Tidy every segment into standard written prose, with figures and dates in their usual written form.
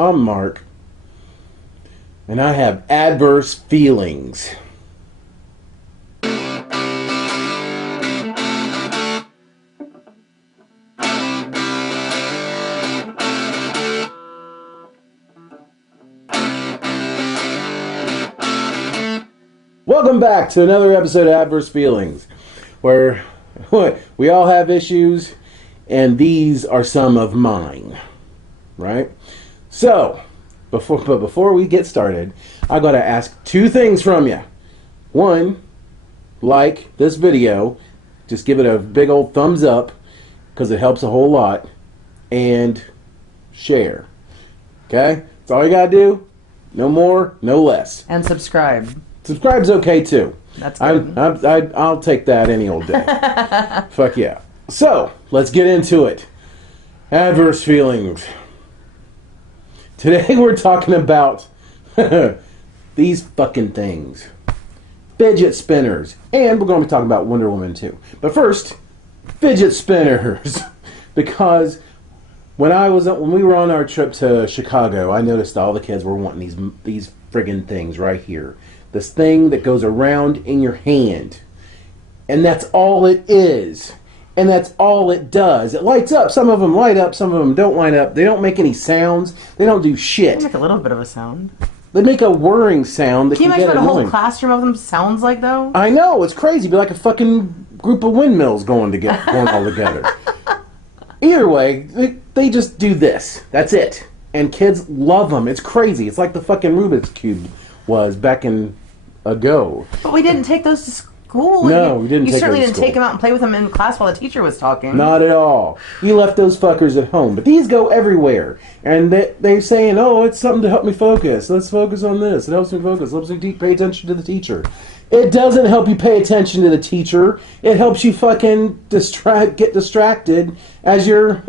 I'm Mark, and I have adverse feelings. Welcome back to another episode of Adverse Feelings, where we all have issues, and these are some of mine, right? So, before we get started, I gotta ask two things from you. One, like this video, just give it a big old thumbs up, because it helps a whole lot, and share. Okay? That's all you gotta do. No more, no less. And subscribe. Subscribe's okay too. That's good. I'll take that any old day. Fuck yeah. So, let's get into it. Adverse feelings. Today we're talking about these fucking things. Fidget spinners. And we're going to be talking about Wonder Woman too. But first, fidget spinners. Because when we were on our trip to Chicago, I noticed all the kids were wanting these friggin' things right here. This thing that goes around in your hand. And that's all it is. And that's all it does. It lights up. Some of them light up. Some of them don't light up. They don't make any sounds. They don't do shit. They make a little bit of a sound. They make a whirring sound that can you can imagine get what a annoying. whole classroom of them sounds like, though? I know. It's crazy. It'd be like a fucking group of windmills going all together. Either way, they just do this. That's it. And kids love them. It's crazy. It's like the fucking Rubik's Cube was back ago. But we didn't take those to school. No, we didn't. You take certainly those to didn't school. take them out and play with them in class while the teacher was talking. Not at all. You left those fuckers at home. But these go everywhere. And they're saying, oh, it's something to help me focus. Let's focus on this. It helps me focus. It helps me pay attention to the teacher. It doesn't help you pay attention to the teacher. It helps you fucking get distracted as you're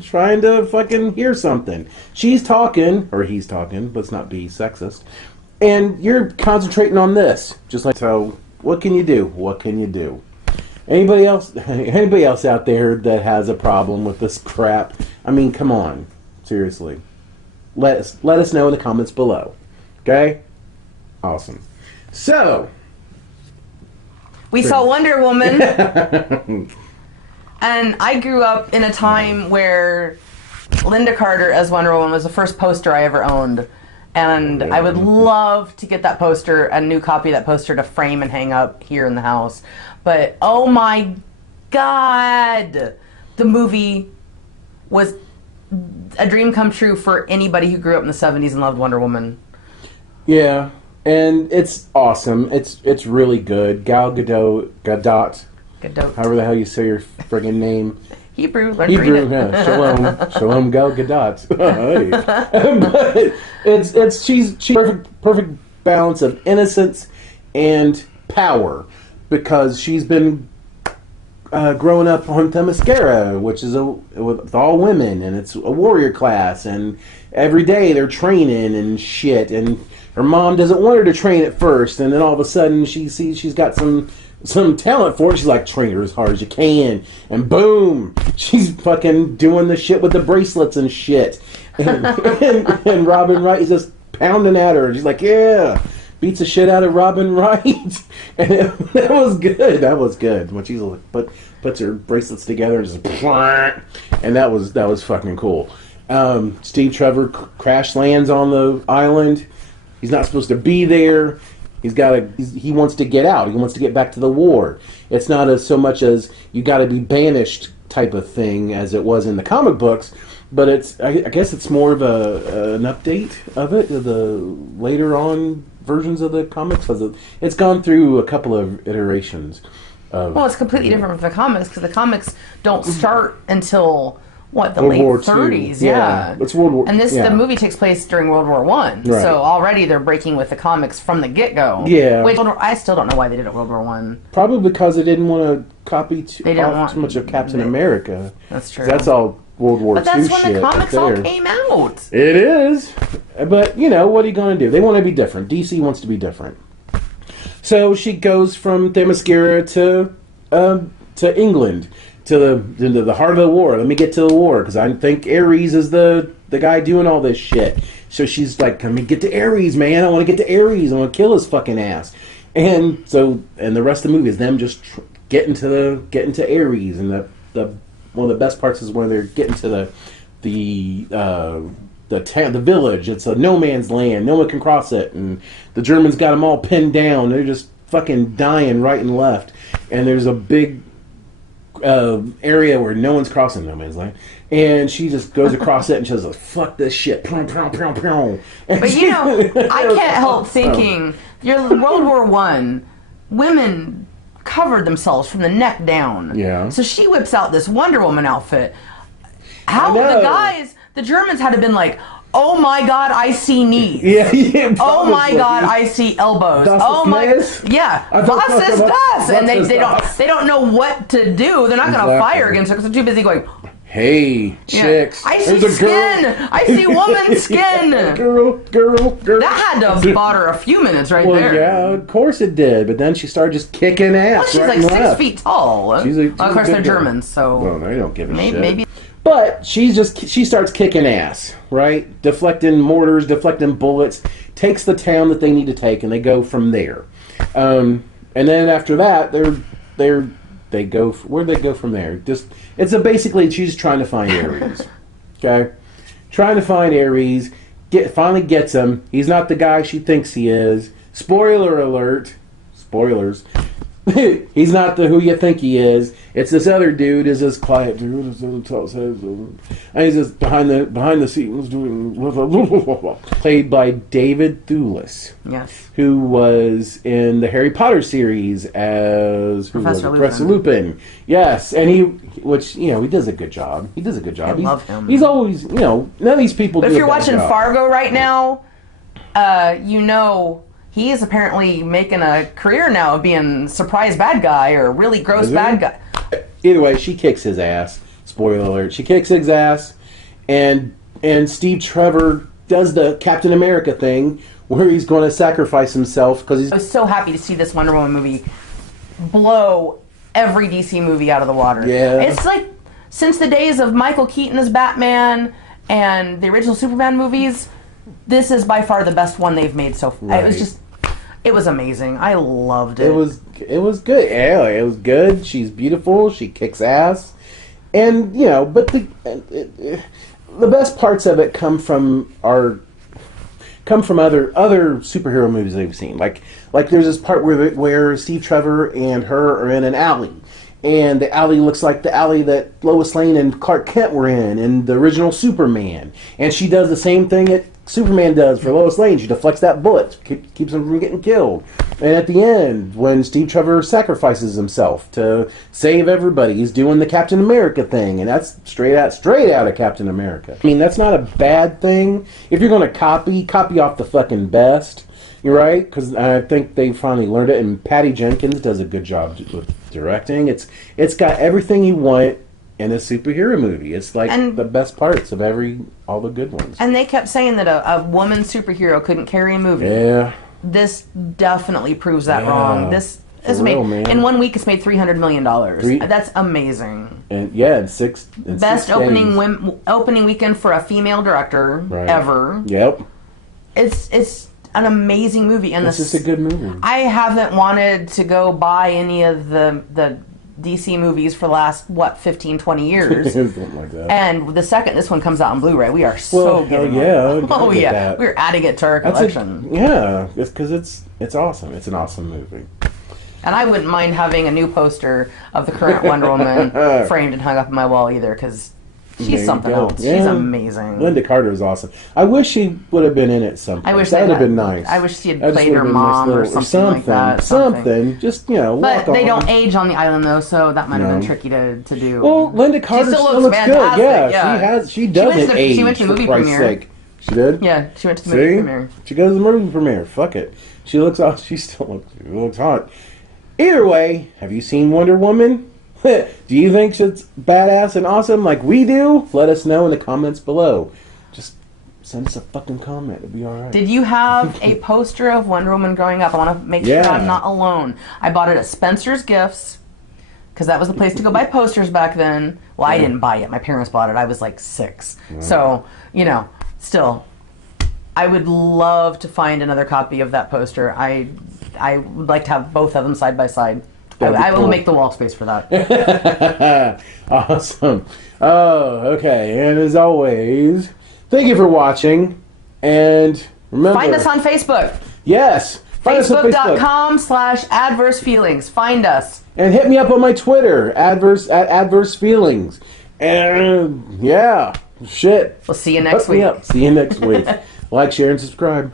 trying to fucking hear something. She's talking, or he's talking, let's not be sexist, and you're concentrating on this. Just like, so, what can you do? What can you do? Anybody else out there that has a problem with this crap? I mean, come on. Seriously. Let us know in the comments below. Okay? Awesome. So, we saw Wonder Woman, and I grew up in a time where Linda Carter as Wonder Woman was the first poster I ever owned, and I would love to get that poster, a new copy of that poster to frame and hang up here in the house. But, oh my God, the movie was a dream come true for anybody who grew up in the 70s and loved Wonder Woman. Yeah. And it's awesome. It's really good. Gal Gadot. However the hell you say your friggin' name. Hebrew, yeah. Shalom Gal Gadot. But she's perfect balance of innocence and power, because she's been growing up on Themyscira, which is with all women, and it's a warrior class, and every day they're training and shit, and her mom doesn't want her to train at first, and then all of a sudden she sees she's got some talent for it. She's like, train her as hard as you can, and boom, she's fucking doing the shit with the bracelets and shit. And Robin Wright is just pounding at her, and she's like, yeah, beats the shit out of Robin Wright. And that was good. That was good. When she's like, puts her bracelets together and just, and that was fucking cool. Steve Trevor crash lands on the island. He's not supposed to be there. He wants to get out. He wants to get back to the war. It's not so much as you got to be banished type of thing as it was in the comic books, but I guess it's more of an update of it, of the later on versions of the comics, because it's gone through a couple of iterations. Well, it's completely different from the comics, because the comics don't start until the World late War 30s, II. yeah. It's World War. And the movie takes place during World War I, right. So already they're breaking with the comics from the get-go. Yeah. Which I still don't know why they did it World War I. Probably because they didn't want to copy too much of Captain America. That's true. That's all World War II shit. But that's when the comics all came out. It is. But, what are you going to do? They want to be different. DC wants to be different. So she goes from Themyscira to England. into the heart of the war. Let me get to the war because I think Ares is the guy doing all this shit. So she's like, let me get to Ares, man. I want to get to Ares. I want to kill his fucking ass. And so, and the rest of the movie is them just getting to Ares. And the one of the best parts is when they're getting to the town, the village. It's a no man's land. No one can cross it. And the Germans got them all pinned down. They're just fucking dying right and left. And there's a big area where no one's crossing no man's land, and she just goes across it and she says, "Fuck this shit!" But you know, I can't help thinking, World War One, women covered themselves from the neck down. Yeah. So she whips out this Wonder Woman outfit. How the Germans had to been like, "Oh my God, I see knees. Yeah. Oh my God, I see elbows. Oh my, yeah, was ist das?" And they don't know what to do. They're not going to fire against her because they're too busy going, "Hey, chicks, I see skin. I see woman's skin." girl. That had to have bought her a few minutes there. Yeah, of course it did. But then she started just kicking ass. Well, she's right like and 6 feet tall. She's of course, they're Germans, so well, they don't give a shit. Maybe. But she starts kicking ass, right? Deflecting mortars, deflecting bullets, takes the town that they need to take, and they go from there. And then after that, they go. Where'd they go from there? Basically she's trying to find Ares. Okay, trying to find Ares. Finally gets him. He's not the guy she thinks he is. Spoiler alert. Spoilers. He's not who you think he is. It's this other dude. Is this quiet dude? And he's just behind the scenes doing played by David Thewlis. Yes. Who was in the Harry Potter series as Professor Lupin. Yes, and he does a good job. He does a good job. I love him. He's always none of these people. But do if you're a bad watching job. Fargo right now, he is apparently making a career now of being surprise bad guy or really gross bad guy. Either way, she kicks his ass. Spoiler alert. She kicks his ass, and Steve Trevor does the Captain America thing where he's going to sacrifice himself because he's... I was so happy to see this Wonder Woman movie blow every DC movie out of the water. Yeah. It's like, since the days of Michael Keaton as Batman and the original Superman movies, this is by far the best one they've made so far. Right. It was amazing. I loved it. It was good. Yeah, it was good. She's beautiful. She kicks ass. And, but the best parts of it come from other superhero movies they've seen. Like there's this part where Steve Trevor and her are in an alley. And the alley looks like the alley that Lois Lane and Clark Kent were in the original Superman. And she does the same thing that Superman does for Lois Lane. She deflects that bullet, keeps him from getting killed. And at the end, when Steve Trevor sacrifices himself to save everybody, he's doing the Captain America thing, and that's straight out of Captain America. I mean, that's not a bad thing. If you're going to copy off the fucking best. You're right, because I think they finally learned it, and Patty Jenkins does a good job with directing. It's got everything you want in a superhero movie. It's like the best parts of all the good ones. And they kept saying that a woman superhero couldn't carry a movie. Yeah. This definitely proves that wrong. This is made in 1 week. It's made $300 million. That's amazing. And in six best 6 opening weekend for a female director ever. Yep. It's an amazing movie, and it's just a good movie. I haven't wanted to go buy any of the DC movies for the last 15, 20 years. Something like that. And the second this one comes out on Blu-ray, we are getting it. Oh yeah, we're adding it to our collection. It's because it's awesome. It's an awesome movie. And I wouldn't mind having a new poster of the current Wonder Woman framed and hung up on my wall either, because she's something else. Yeah. She's amazing. Linda Carter is awesome. I wish she would have been in it sometime. I wish that would have been nice. I wish she had played her mom or something like that. Something. Just, But they don't age on the island, though, so that might have been tricky to do. Well, Linda Carter still looks good. Yeah, she doesn't age. She went to the movie premiere. Sake. She did? Yeah, she went to the movie premiere. She goes to the movie premiere. Fuck it. She still looks hot. Either way, have you seen Wonder Woman? Do you think she's badass and awesome like we do? Let us know in the comments below. Just send us a fucking comment. It'll be alright. Did you have a poster of Wonder Woman growing up? I want to make sure I'm not alone. I bought it at Spencer's Gifts. because that was the place to go buy posters back then. Well, I didn't buy it. My parents bought it. I was like 6. So, still, I would love to find another copy of that poster. I would like to have both of them side by side. I will make the wall space for that. Awesome. Oh, okay. And as always, thank you for watching. And remember... Find us on Facebook. Yes. Find us on Facebook. Facebook.com/adverse feelings. Find us. And hit me up on my Twitter, adverse feelings. And, yeah. Shit. We'll see you next week. See you next week. Like, share, and subscribe.